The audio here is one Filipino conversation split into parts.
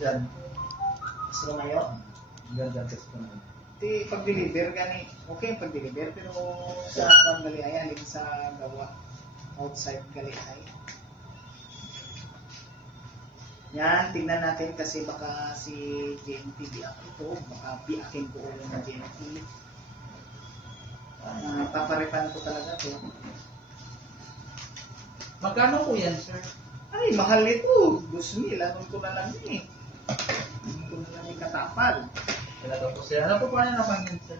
dyan. Gusto mo ngayon? Dyan, test ko na. Di pag-deliver gani, okay pag-deliver pero sa pang-gali ay alin sa gawa outside gali ay. Yan, tingnan natin kasi baka si JNT biak ito, baka biakin ko ulit ng JNT. Paparepan ko talaga to. Magkano po yan, sir? Ay, mahal ito. 2,000, alam ko na lang eh. Alam ko na lang yung katapal. Kailan po, sir? Ano po pa na napansin, sir?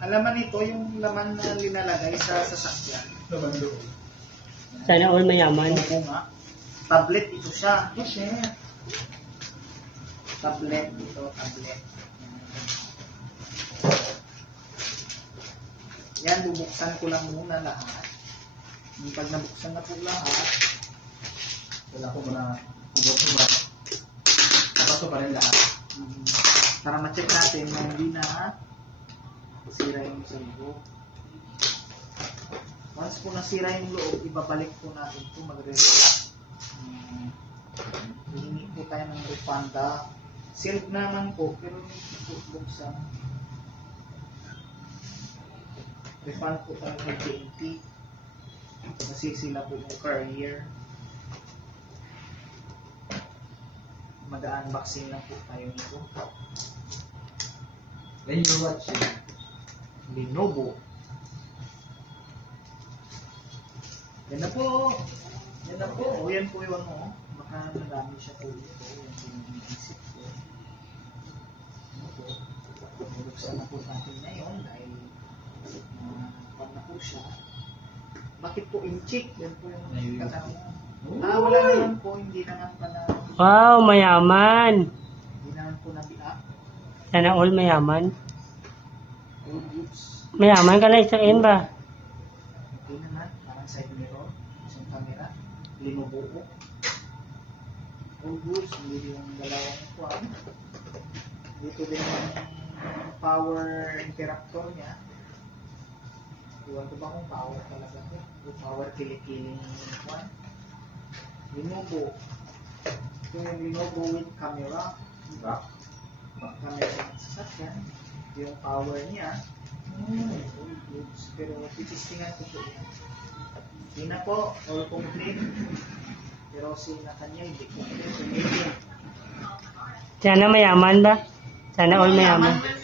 Alaman ito, yung laman na linalagay sa sasakyan. Laman doon. Sana all mayaman. Oo nga. Tablet ito siya. Oh, sir. Tablet ito, tablet. Yan, bubuksan ko lang muna lahat. Yung pag nabuksan na po lahat, Wala ko muna ubos ko ba? Dapat ko pa rin lahat. para ma-check natin na hindi na sira yung sa loob. Once po nasira yung loob, ibabalik po natin ito, magre-repair. Hihingi po tayo ng refunda. Sealed naman po, pero hindi po buksan. Refund po tayo ng JNT. Kasi sila po yung carrier. Mag-unboxing lang po tayo nito. Then you watch it. Lenovo. Yan na po. Yan na po. O yan po yung ano. Baka nadami siya po ito. Yan po yung iniisip ko. Ano po. Buksan na po natin ngayon dahil pag na po siya. Bakit po in-check? Yan po yung katanungan. Wala naman po. Hindi naman pala. Wow, mayaman. Hindi naman po nabiak. Sana all mayaman. All goods. Mayaman ka lang isain ba? Hindi naman. Parang side mirror. Isang camera. Lenovo. All goods. Hindi yung dalawang kwan. Dito din yung power interruptor niya. Iwan ko ba kung power talaga ito? Yung power kilikiling kwan. Lenovo. Ito yung Lenovo with camera. Back. Camera sa sasakyan. Yung power niya. All goods. Pero titistingan ko po yan. Hindi na po. All complete. Pero na kanya hindi complete. So maybe. Sana mayaman ba? Sana all mayaman.